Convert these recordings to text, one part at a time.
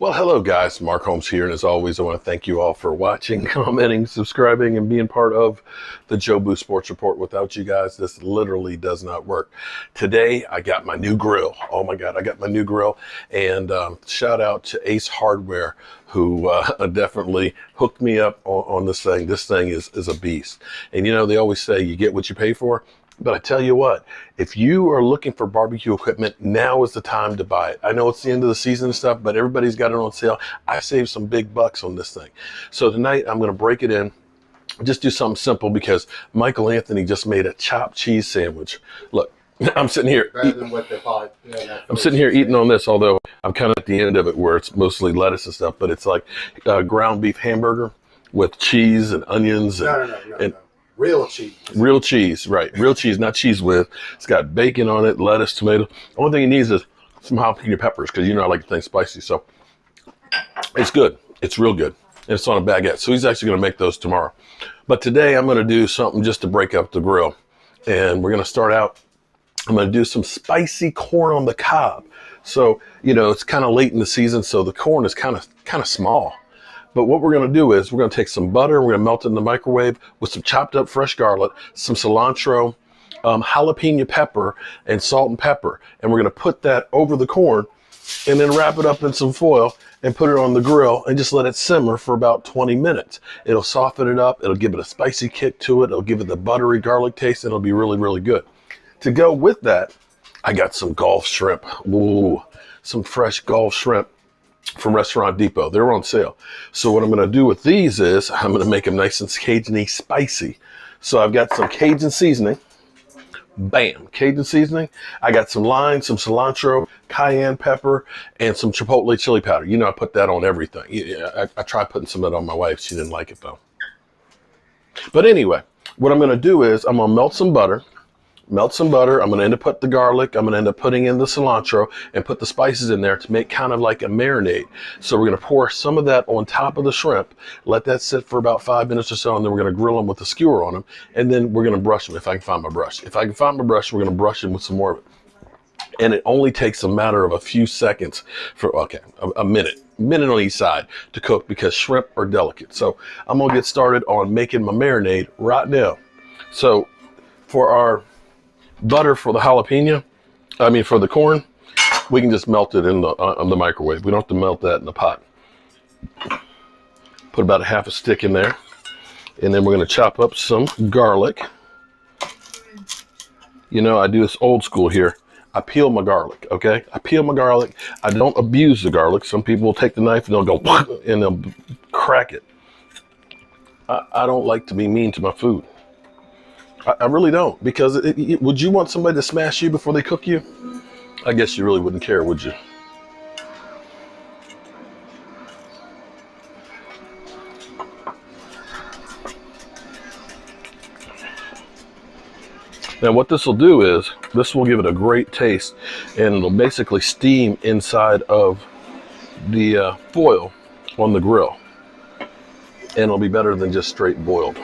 Well, hello guys, Mark Holmes here, and as always, I want to thank you all for watching, commenting, subscribing, and being part of the Joe Boo Sports Report. Without you guys, this literally does not work. Today, I got my new grill. Oh my God, I got my new grill, and shout out to Ace Hardware, who definitely hooked me up on this thing. This thing is a beast. And you know, they always say you get what you pay for. But I tell you what, if you are looking for barbecue equipment, now is the time to buy it. I know it's the end of the season and stuff, but everybody's got it on sale. I saved some big bucks on this thing. So tonight I'm going to break it in, just do something simple because Michael Anthony just made a chopped cheese sandwich. Look, I'm sitting here. I'm sitting here eating on this, although I'm kind of at the end of it where it's mostly lettuce and stuff, but it's like ground beef hamburger with cheese and onions and real cheese. Real cheese, right. Real cheese, not cheese with. It's got bacon on it, lettuce, tomato. The only thing it needs is some jalapeno peppers because you know I like things spicy. So it's good. It's real good. And it's on a baguette. So he's actually going to make those tomorrow. But today I'm going to do something just to break up the grill. And we're going to start out. I'm going to do some spicy corn on the cob. So, you know, it's kind of late in the season, so the corn is kind of small. But what we're going to do is we're going to take some butter, we're going to melt it in the microwave with some chopped up fresh garlic, some cilantro, jalapeno pepper, and salt and pepper. And we're going to put that over the corn and then wrap it up in some foil and put it on the grill and just let it simmer for about 20 minutes. It'll soften it up. It'll give it a spicy kick to it. It'll give it the buttery garlic taste, and it'll be really, really good. To go with that, I got some Gulf shrimp. Ooh, some fresh Gulf shrimp from Restaurant Depot. They're on sale. So what I'm going to do with these is I'm going to make them nice and Cajun-y spicy. So I've got some Cajun seasoning. Bam, Cajun seasoning. I got some lime, some cilantro, cayenne pepper, and some chipotle chili powder. You know, I put that on everything. Yeah, I tried putting some of it on my wife. She didn't like it though. But anyway, what I'm going to do is I'm going to melt some butter. I'm going to end up putting the garlic. I'm going to end up putting in the cilantro and put the spices in there to make kind of like a marinade. So we're going to pour some of that on top of the shrimp, let that sit for about 5 minutes or so, and then we're going to grill them with a skewer on them. And then we're going to brush them if I can find my brush. If I can find my brush, we're going to brush them with some more of it. And it only takes a matter of a few seconds for, a minute on each side to cook because shrimp are delicate. So I'm going to get started on making my marinade right now. So for our butter for the for the corn, we can just melt it in the microwave. We don't have to melt that in the pot. Put about a half a stick in there, and then we're going to chop up some garlic. You know, I do this old school here. I peel my garlic, okay? I peel my garlic. I don't abuse the garlic. Some people will take the knife and they'll go and they'll crack it. I don't like to be mean to my food. I really don't, because would you want somebody to smash you before they cook you? I guess you really wouldn't care, would you? Now what this will do is, this will give it a great taste, and it'll basically steam inside of the foil on the grill. And it'll be better than just straight boiled.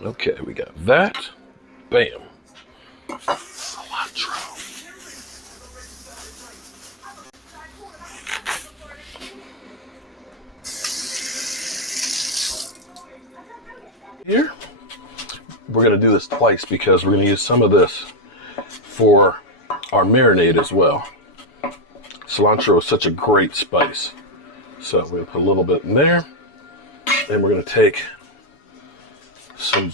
Okay, we got that. Bam. Cilantro. Here, we're going to do this twice because we're going to use some of this for our marinade as well. Cilantro is such a great spice. So we're going to put a little bit in there. And we're going to take some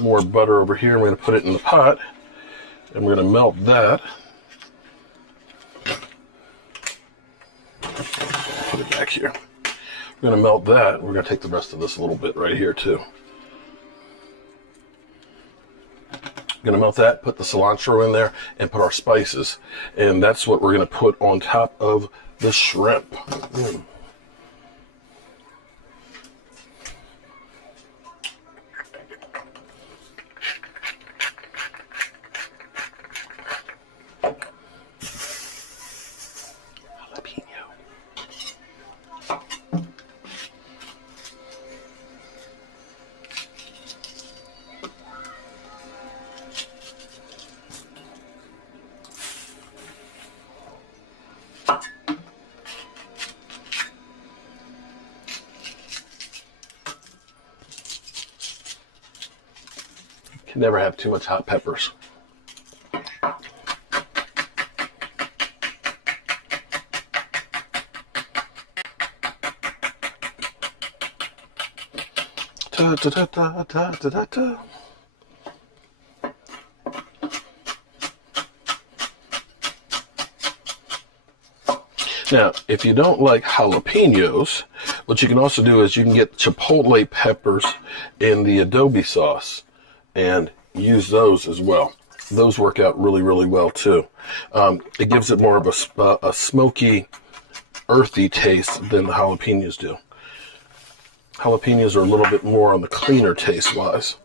more butter over here. We're going to put it in the pot, and we're going to melt that. Put it back here. We're going to melt that. We're going to take the rest of this a little bit right here too. We're going to melt that, put the cilantro in there, and put our spices. And that's what we're going to put on top of the shrimp. Can never have too much hot peppers. Ta, ta, ta, ta, ta, ta, ta, ta. Now, if you don't like jalapenos, what you can also do is you can get chipotle peppers in the adobe sauce and use those as well. Those work out really, really well too. It gives it more of a smoky, earthy taste than the jalapenos do. Jalapenos are a little bit more on the cleaner taste-wise.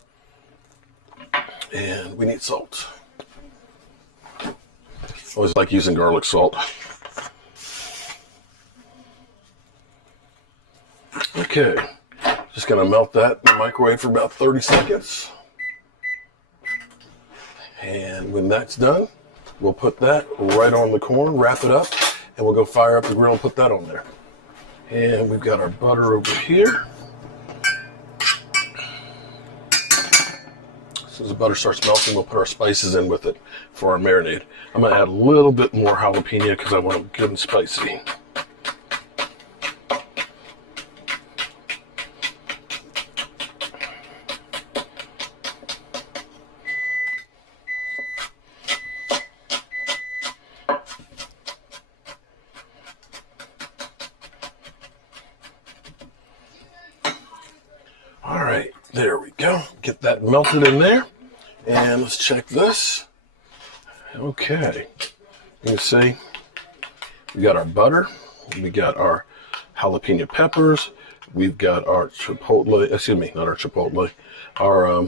And we need salt. Always like using garlic salt. Okay, just gonna melt that in the microwave for about 30 seconds. And when that's done, we'll put that right on the corn, wrap it up, and we'll go fire up the grill and put that on there. And we've got our butter over here. As soon as the butter starts melting, we'll put our spices in with it for our marinade. I'm gonna add a little bit more jalapeno because I want them good and spicy. All right, there we go. Get that melted in there. And let's check this. Okay. You can see we got our butter. We got our jalapeno peppers. We've got our chipotle, excuse me, not our chipotle. Our,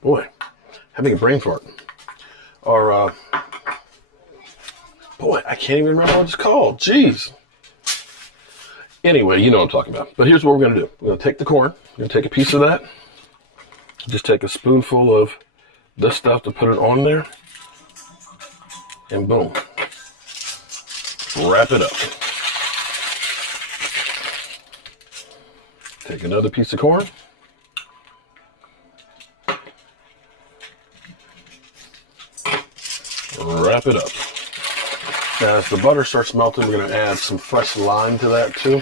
boy, having a brain fart. Our, boy, I can't even remember what it's called. Jeez. Anyway, you know what I'm talking about. But here's what we're going to do. We're going to take the corn. We're going to take a piece of that. Just take a spoonful of this stuff to put it on there. And boom. Wrap it up. Take another piece of corn. Wrap it up. Now, as the butter starts melting, we're going to add some fresh lime to that too.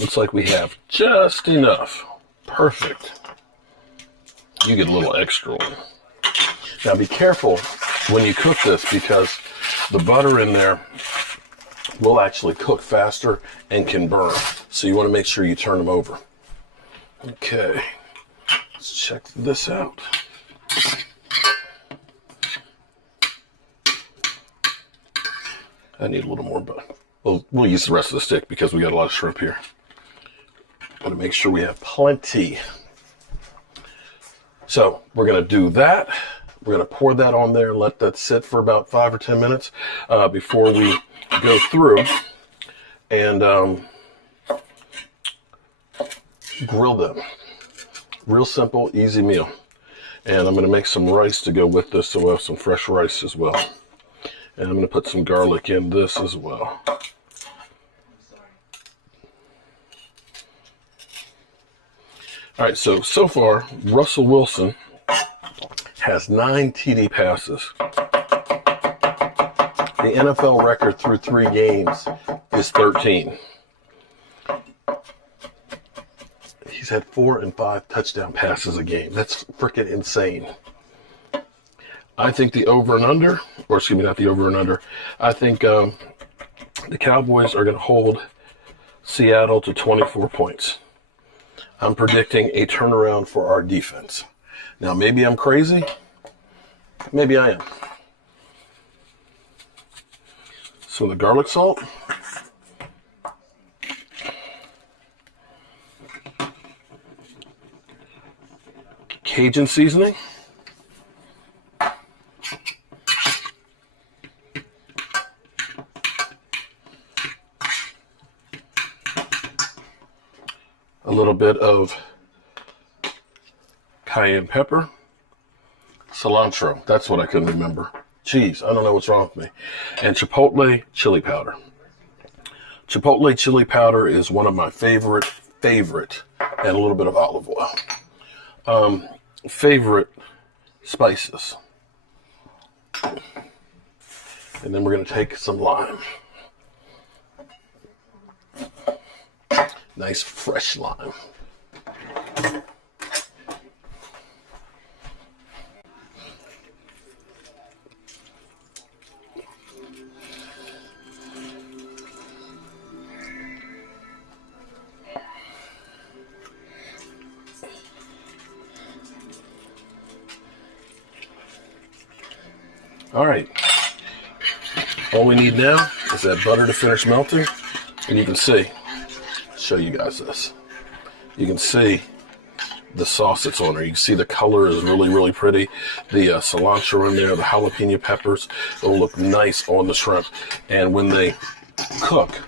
Looks like we have just enough. Perfect. You get a little extra one. Now be careful when you cook this because the butter in there will actually cook faster and can burn. So you want to make sure you turn them over. Okay, let's check this out. I need a little more butter. We'll use the rest of the stick because we got a lot of shrimp here. Want to make sure we have plenty. So we're going to do that. We're going to pour that on there and let that sit for about 5 or 10 minutes before we go through and grill them. Real simple, easy meal. And I'm going to make some rice to go with this, so we'll have some fresh rice as well. And I'm going to put some garlic in this as well. All right, so far, Russell Wilson has 9 TD passes. The NFL record through 3 games is 13. He's had 4 and 5 touchdown passes a game. That's freaking insane. I think the over and under, or excuse me, not the over and under, I think the Cowboys are going to hold Seattle to 24 points. I'm predicting a turnaround for our defense. Now, maybe I'm crazy. Maybe I am. So the garlic salt. Cajun seasoning. A little bit of cayenne pepper. Cilantro, that's what I couldn't remember. Jeez, I don't know what's wrong with me. And chipotle chili powder. Chipotle chili powder is one of my favorite, and a little bit of olive oil. Favorite spices. And then we're going to take some lime. Nice fresh lime. All right, all we need now is that butter to finish melting, and you can see, show you guys this. You can see the sauce that's on there. You can see the color is really, really pretty. The cilantro in there, the jalapeno peppers, it'll look nice on the shrimp. And when they cook,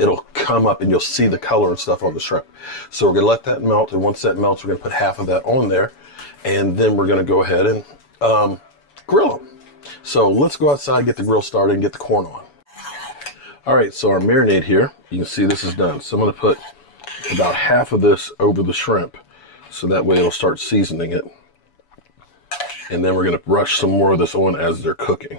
it'll come up and you'll see the color and stuff on the shrimp. So we're gonna let that melt, and once that melts, we're gonna put half of that on there, and then we're gonna go ahead and grill them. So let's go outside, get the grill started, and get the corn on. All right, so our marinade here, you can see this is done. So I'm gonna put about half of this over the shrimp, so that way it'll start seasoning it. And then we're gonna brush some more of this on as they're cooking.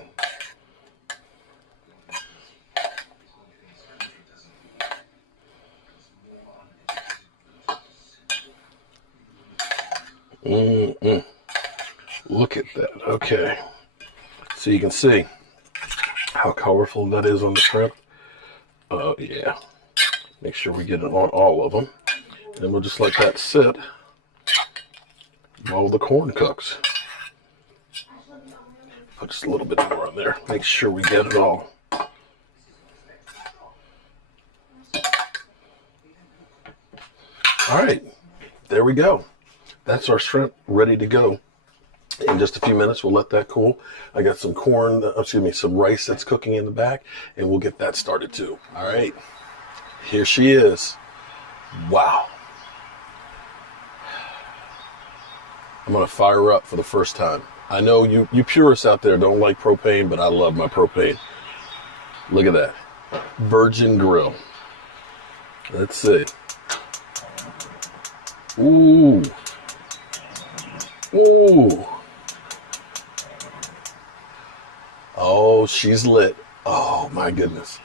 Look at that, okay. So you can see how colorful that is on the shrimp. Oh yeah. Make sure we get it on all of them. And we'll just let that sit while the corn cooks. Put just a little bit more on there. Make sure we get it all. All right, there we go. That's our shrimp ready to go. In just a few minutes, we'll let that cool. I got some corn, some rice that's cooking in the back, and we'll get that started too. All right, here she is. Wow. I'm gonna fire her up for the first time. I know you purists out there don't like propane, but I love my propane. Look at that, virgin grill. Let's see. Ooh. Ooh. Oh, she's lit. Oh my goodness.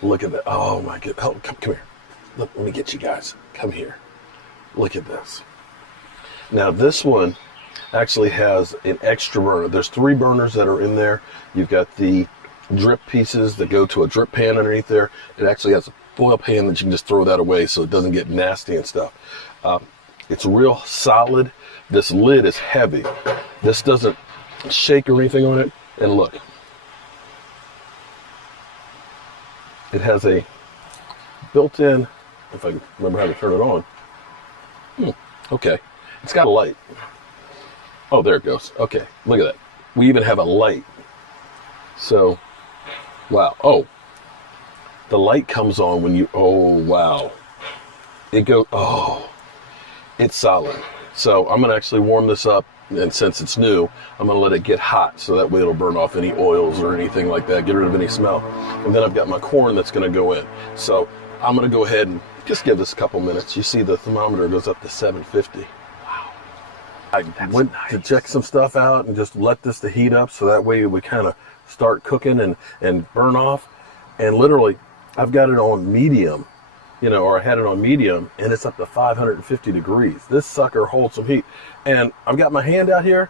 Look at that. Oh my goodness. Oh, come here. Look, let me get you guys. Come here. Look at this. Now this one actually has an extra burner. There's 3 burners that are in there. You've got the drip pieces that go to a drip pan underneath there. It actually has a foil pan that you can just throw that away so it doesn't get nasty and stuff. It's real solid. This lid is heavy. This doesn't shake or anything on it. And look, it has a built-in, if I can remember how to turn it on. Okay, it's got a light. Oh, there it goes. Okay, look at that. We even have a light. So, wow. Oh, the light comes on when you, oh, wow. It goes, oh, it's solid. So I'm gonna actually warm this up, and since it's new, I'm gonna let it get hot so that way it'll burn off any oils or anything like that, get rid of any smell. And then I've got my corn that's gonna go in. So I'm gonna go ahead and just give this a couple minutes. You see the thermometer goes up to 750. Wow. I went to check some stuff out and just let this to heat up so that way it would kind of start cooking and burn off. And literally, I've got it on medium, or I had it on medium, and it's up to 550 degrees. This sucker holds some heat. And I've got my hand out here.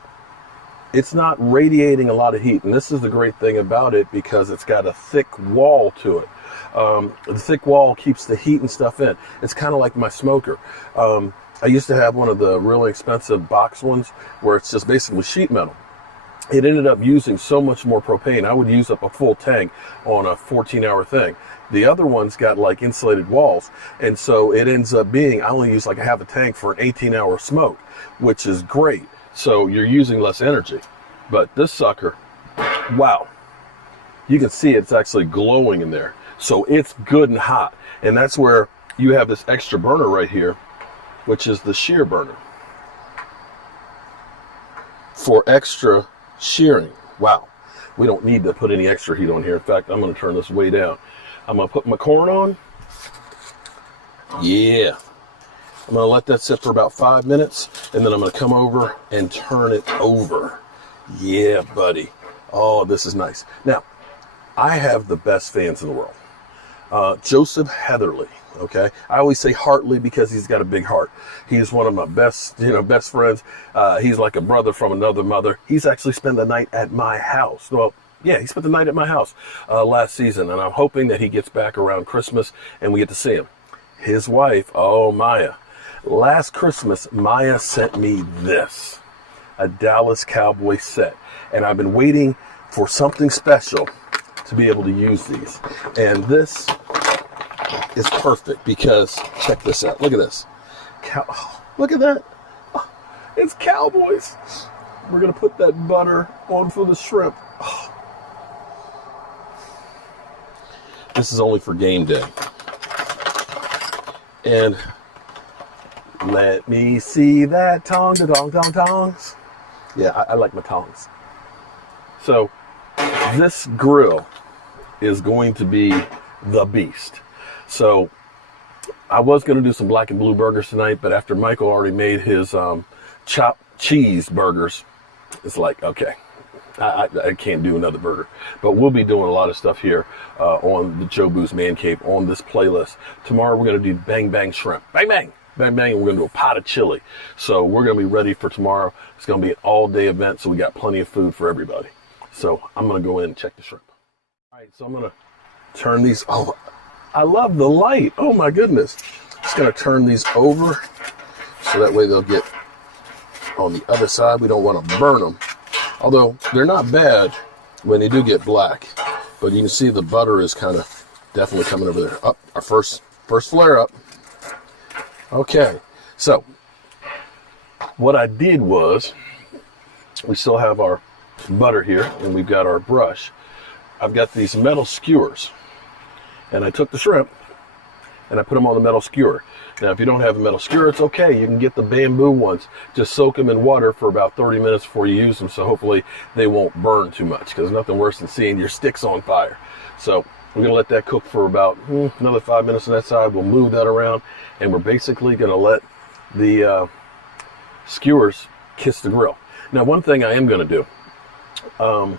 It's not radiating a lot of heat. And this is the great thing about it because it's got a thick wall to it. The thick wall keeps the heat and stuff in. It's kind of like my smoker. I used to have one of the really expensive box ones where it's just basically sheet metal. It ended up using so much more propane. I would use up a full tank on a 14-hour thing. The other one's got like insulated walls. And so it ends up being, I only use like a half a tank for an 18-hour smoke, which is great. So you're using less energy. But this sucker, wow, you can see it's actually glowing in there. So it's good and hot. And that's where you have this extra burner right here, which is the shear burner for extra shearing. Wow. We don't need to put any extra heat on here. In fact, I'm going to turn this way down. I'm going to put my corn on. Yeah. I'm going to let that sit for about 5 minutes, and then I'm going to come over and turn it over. Yeah, buddy. Oh, this is nice. Now, I have the best fans in the world. Joseph Heatherly. Okay, I always say Hartley because he's got a big heart. He's one of my best friends. He's like a brother from another mother. He's actually spent the night at my house. Well, yeah, he spent the night at my house last season, and I'm hoping that he gets back around Christmas and we get to see him. His wife, Maya. Last Christmas, Maya sent me this, a Dallas Cowboy set, and I've been waiting for something special to be able to use these. And this is perfect because, check this out. Look at this. Look at that. Oh, it's Cowboys. We're going to put that butter on for the shrimp. Oh. This is only for game day. And let me see that tongs. Yeah, I like my tongs. So this grill is going to be the beast. So I was going to do some black and blue burgers tonight, but after Michael already made his chopped cheese burgers, it's like, okay, I can't do another burger. But we'll be doing a lot of stuff here on the Joe Boo's Man Cave on this playlist. Tomorrow we're going to do bang bang shrimp. Bang bang. Bang bang, and we're going to do a pot of chili. So we're going to be ready for tomorrow. It's going to be an all-day event, so we got plenty of food for everybody. So I'm going to go in and check the shrimp. All right, so I'm going to turn these. Oh, I love the light. Oh my goodness. Just going to turn these over so that way they'll get on the other side. We don't want to burn them. Although they're not bad when they do get black. But you can see the butter is kind of definitely coming over there. Up, our first flare up. Okay, so what I did was, we still have our butter here and we've got our brush. I've got these metal skewers, and I took the shrimp and I put them on the metal skewer. Now, if you don't have a metal skewer, it's okay. You can get the bamboo ones. Just soak them in water for about 30 minutes before you use them, so hopefully they won't burn too much, because there's nothing worse than seeing your sticks on fire. So we're going to let that cook for about another 5 minutes on that side. We'll move that around, and we're basically going to let the skewers kiss the grill. Now, one thing I am going to do,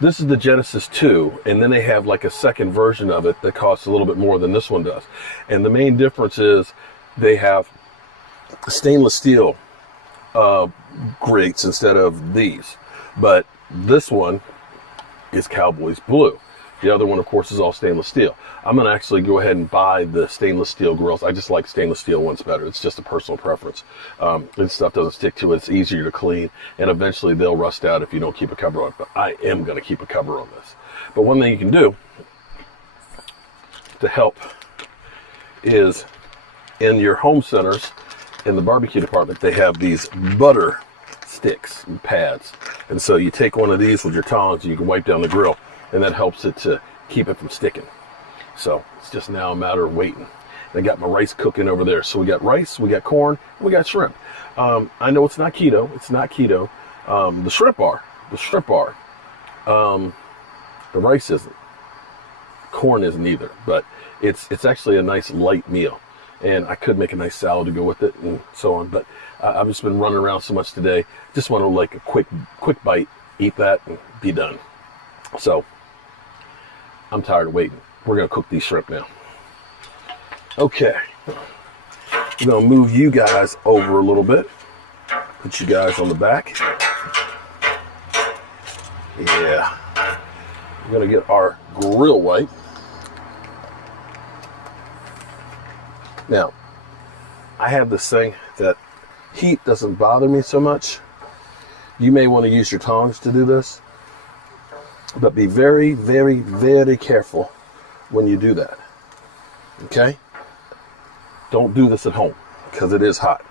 this is the Genesis 2, and then they have like a second version of it that costs a little bit more than this one does. And the main difference is they have stainless steel grates instead of these. But this one is Cowboys Blue. The other one, of course, is all stainless steel. I'm going to actually go ahead and buy the stainless steel grills. I just like stainless steel ones better. It's just a personal preference. This stuff doesn't stick to it. It's easier to clean, and eventually they'll rust out if you don't keep a cover on it. But I am going to keep a cover on this. But one thing you can do to help is in your home centers, in the barbecue department, they have these butter sticks and pads. And so you take one of these with your tongs and you can wipe down the grill, and that helps it to keep it from sticking. So it's just now a matter of waiting. I got my rice cooking over there. So we got rice, we got corn, and we got shrimp. I know it's not keto. It's not keto. The shrimp are. The rice isn't. Corn isn't either. But it's actually a nice light meal. And I could make a nice salad to go with it and so on. But I've just been running around so much today. Just want to like a quick bite, eat that, and be done. So I'm tired of waiting. We're going to cook these shrimp now. Okay. We're going to move you guys over a little bit. Put you guys on the back. Yeah. We're going to get our grill wipe. Now, I have this thing that heat doesn't bother me so much. You may want to use your tongs to do this, but be very, very, very careful when you do that. Okay? Don't do this at home because it is hot.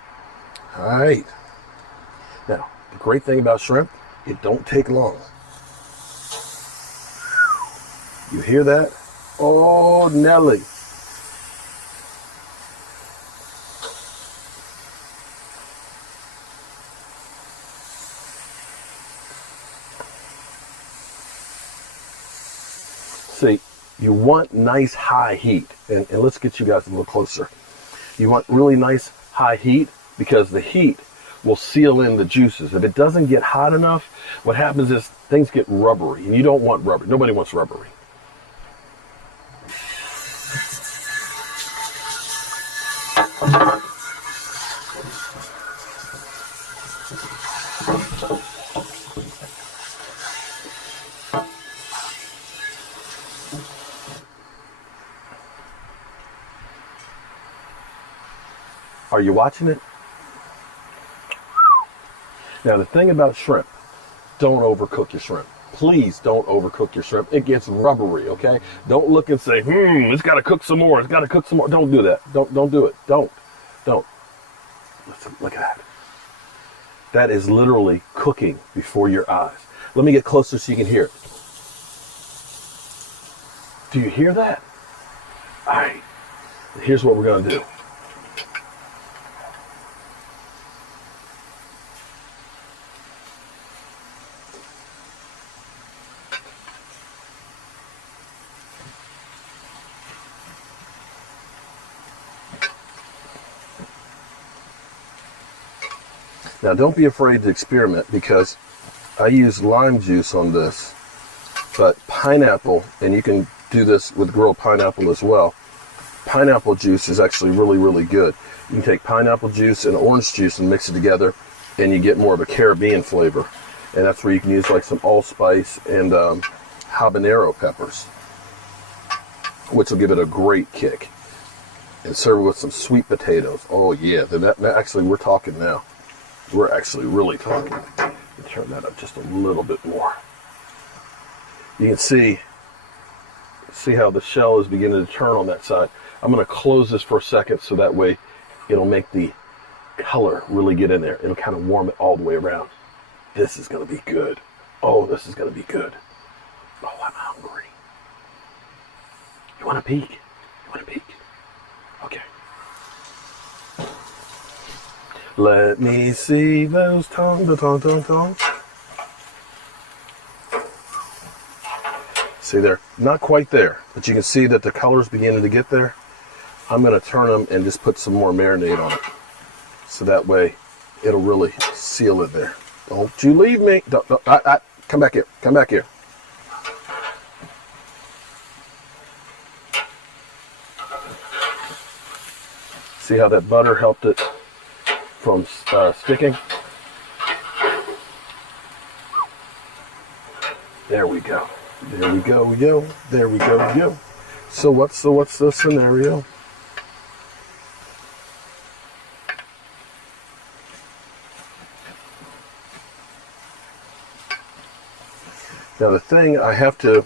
All right. Now, the great thing about shrimp, it don't take long. You hear that? Oh, Nelly. See, you want nice high heat. And let's get you guys a little closer. You want really nice high heat because the heat will seal in the juices. If it doesn't get hot enough, what happens is things get rubbery. And you don't want rubbery. Nobody wants rubbery. Are you watching it? Now the thing about shrimp, don't overcook your shrimp. Please don't overcook your shrimp. It gets rubbery, okay? Don't look and say, it's got to cook some more. It's got to cook some more. Don't do that. Don't do it. Don't. Listen, look at that. That is literally cooking before your eyes. Let me get closer so you can hear it. Do you hear that? All right. Here's what we're going to do. Now, don't be afraid to experiment because I use lime juice on this, but pineapple, and you can do this with grilled pineapple as well. Pineapple juice is actually really, really good. You can take pineapple juice and orange juice and mix it together, and you get more of a Caribbean flavor. And that's where you can use like some allspice and habanero peppers, which will give it a great kick. And serve it with some sweet potatoes. Oh, yeah. Then that actually, we're talking now. We're actually really talking. Let me turn that up just a little bit more. You can see how the shell is beginning to turn on that side. I'm going to close this for a second so that way it'll make the color really get in there. It'll kind of warm it all the way around. This is going to be good. Oh, this is going to be good. Oh, I'm hungry. You want a peek? You want a peek? Okay. Let me see those tongues, the tongue. See there? Not quite there, but you can see that the color's beginning to get there. I'm going to turn them and just put some more marinade on it. So that way it'll really seal it there. Don't you leave me. Don't, come back here. Come back here. See how that butter helped it from sticking? There we go. There we go, There we go, So what's the scenario? Now the thing I have to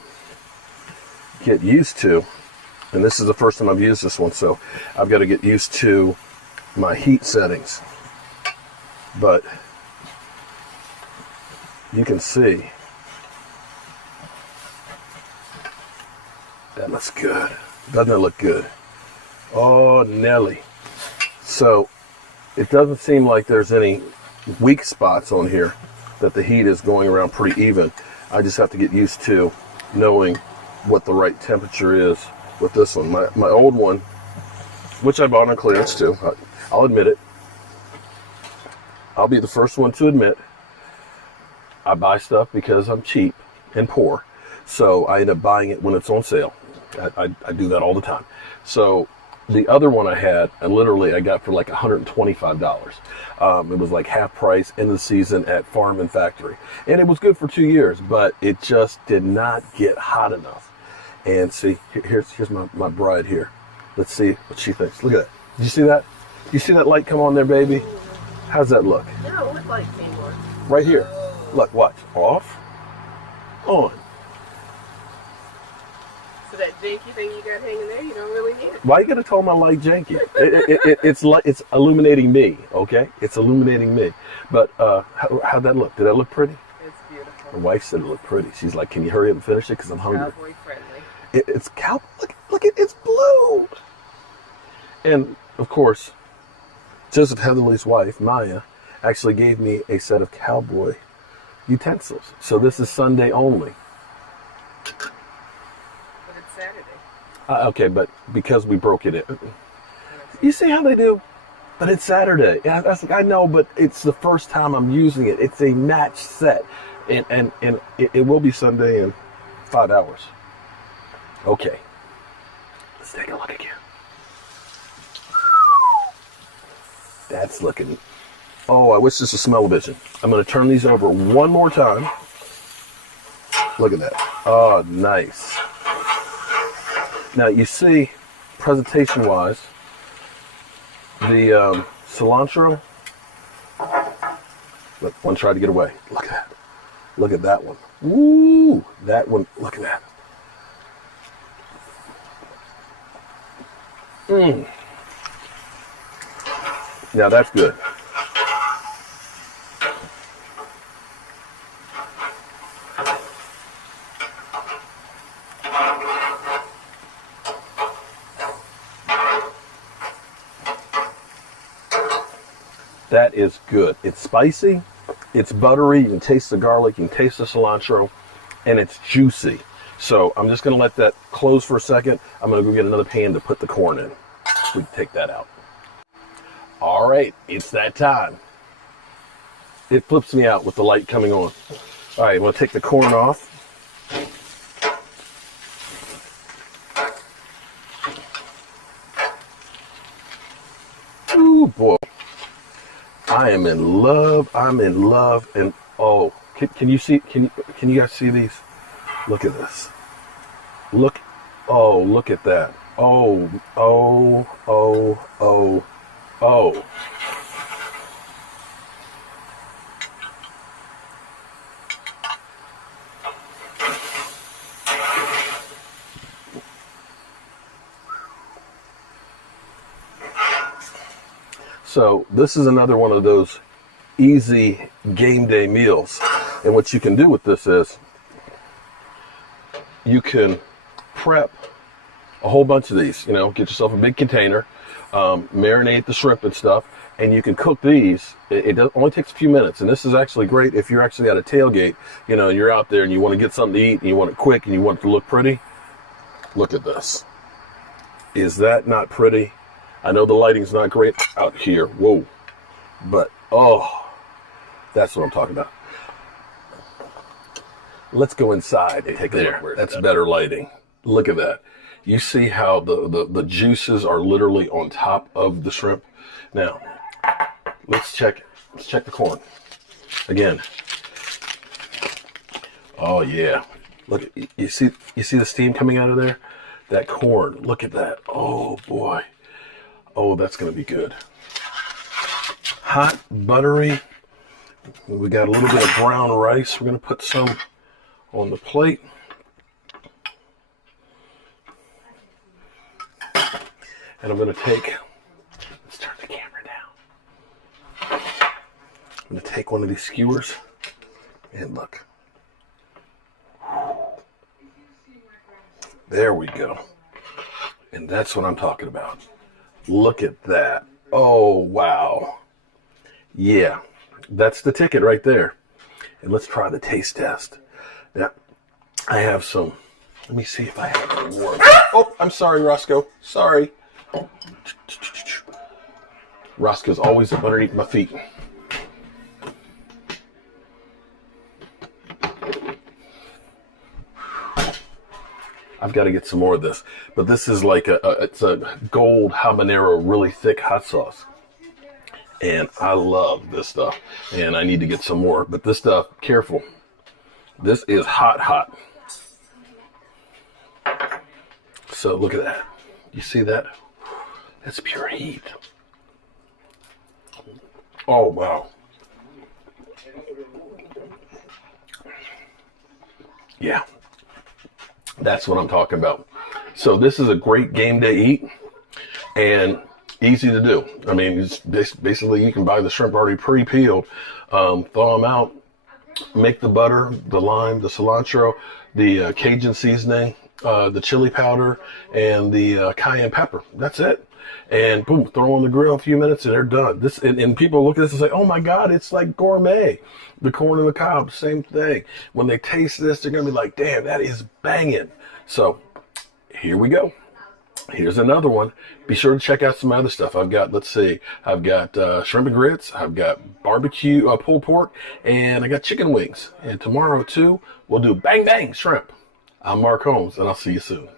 get used to, and this is the first time I've used this one, so I've got to get used to my heat settings. But you can see that looks good. Doesn't it look good? Oh, Nelly. So it doesn't seem like there's any weak spots on here, that the heat is going around pretty even. I just have to get used to knowing what the right temperature is with this one. My old one, which I bought on clearance too, I'll admit it. I'll be the first one to admit I buy stuff because I'm cheap and poor. So I end up buying it when it's on sale. I do that all the time. So the other one I had, I got for like $125. It was like half price end of the season at Farm and Factory. And it was good for 2 years, but it just did not get hot enough. And see, here's my bride here. Let's see what she thinks. Look at that. Did you see that? You see that light come on there, baby? How's that look? Yeah, what light came on? Right here. Look, watch. Off. On. So that janky thing you got hanging there, you don't really need it. Why you gotta tell them I like janky? It's illuminating me, okay? It's illuminating me. But how'd that look? Did that look pretty? It's beautiful. My wife said it looked pretty. She's like, "Can you hurry up and finish it? Because I'm hungry." Cowboy friendly. It's cow. Look at it's blue. And of course, Joseph Heatherly's wife, Maya, actually gave me a set of cowboy utensils. So this is Sunday only. But it's Saturday. Okay, but because we broke it in. You see how they do? But it's Saturday. Yeah, I know, but it's the first time I'm using it. It's a match set. And it will be Sunday in 5 hours. Okay. Let's take a look again. That's looking... Oh, I wish this was smell-o-vision. I'm going to turn these over one more time. Look at that. Oh, nice. Now, you see, presentation-wise, the cilantro... Look, one tried to get away. Look at that. Look at that one. Woo! That one, look at that. Now that's good. That is good. It's spicy, it's buttery, you can taste the garlic, you can taste the cilantro, and it's juicy. So I'm just gonna let that close for a second. I'm gonna go get another pan to put the corn in. We can take that out. All right, it's that time. It flips me out with the light coming on. All right, I'm gonna take the corn off. Ooh, boy. I am in love. I'm in love. And oh, can you see? Can you guys see these? Look at this. Look. Oh, look at that. Oh, oh, oh, oh, oh. So this is another one of those easy game day meals. And what you can do with this is you can prep a whole bunch of these, get yourself a big container, marinate the shrimp and stuff, and you can cook these. It only takes a few minutes. And this is actually great if you're actually at a tailgate, and you're out there and you want to get something to eat and you want it quick and you want it to look pretty. Look at this. Is that not pretty? I know the lighting's not great out here. Whoa. But, oh, that's what I'm talking about. Let's go inside and take a look. That's better lighting. Look at that. You see how the juices are literally on top of the shrimp? Now, let's check the corn. Again. Oh, yeah. Look, you see the steam coming out of there? That corn. Look at that. Oh, boy. Oh, that's going to be good. Hot, buttery. We got a little bit of brown rice. We're going to put some on the plate. And I'm going to let's turn the camera down. I'm going to take one of these skewers and look. There we go. And that's what I'm talking about. Look at that. Oh, wow. Yeah, that's the ticket right there. And let's try the taste test. Now, I have some. Let me see if I have any more. Oh, I'm sorry, Roscoe. Sorry. Roscoe's always up underneath my feet. I've got to get some more of this. But this is like it's a gold habanero, really thick hot sauce. And I love this stuff. And I need to get some more. But this stuff, careful. This is hot, hot. So look at that. You see that? That's pure heat. Oh, wow. Yeah. That's what I'm talking about. So this is a great game day eat and easy to do. I mean, it's basically you can buy the shrimp already pre-peeled, thaw them out, make the butter, the lime, the cilantro, the Cajun seasoning, the chili powder, and the cayenne pepper. That's it. And boom, throw on the grill a few minutes and they're done. This and people look at this and say, oh my God, it's like gourmet. The corn and the cob, same thing. When they taste this, they're going to be like, damn, that is banging. So here we go. Here's another one. Be sure to check out some other stuff. I've got, let's see, I've got shrimp and grits. I've got barbecue pulled pork, and I got chicken wings. And tomorrow, too, we'll do bang, bang shrimp. I'm Mark Holmes, and I'll see you soon.